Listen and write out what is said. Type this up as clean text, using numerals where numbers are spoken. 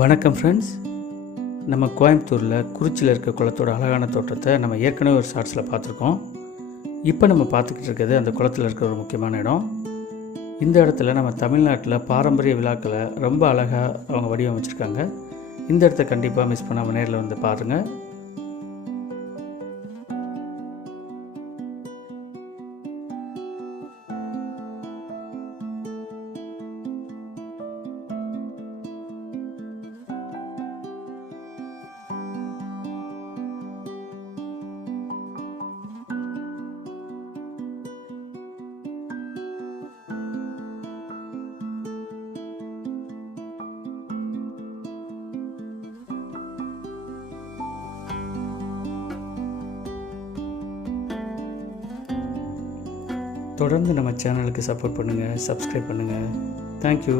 வணக்கம் ஃப்ரெண்ட்ஸ். நம்ம கோயம்புத்தூரில் குறிச்சியில் இருக்க குளத்தோட அழகான தோற்றத்தை நம்ம ஏற்கனவே ஒரு ஷார்ட்ஸில் பார்த்துருக்கோம். இப்போ நம்ம பார்த்துக்கிட்டு இருக்கிறது அந்த குளத்தில் இருக்கிற ஒரு முக்கியமான இடம். இந்த இடத்துல நம்ம தமிழ்நாட்டில் பாரம்பரிய விழாக்களை ரொம்ப அழகாக அவங்க வடிவமைச்சிருக்காங்க. இந்த இடத்த கண்டிப்பாக மிஸ் பண்ணாமல் நேரில் வந்து பாருங்கள். தொடர்ந்து நம்ம சேனலுக்கு சப்போர்ட் பண்ணுங்கள், சப்ஸ்கிரைப் பண்ணுங்கள். தேங்க்யூ.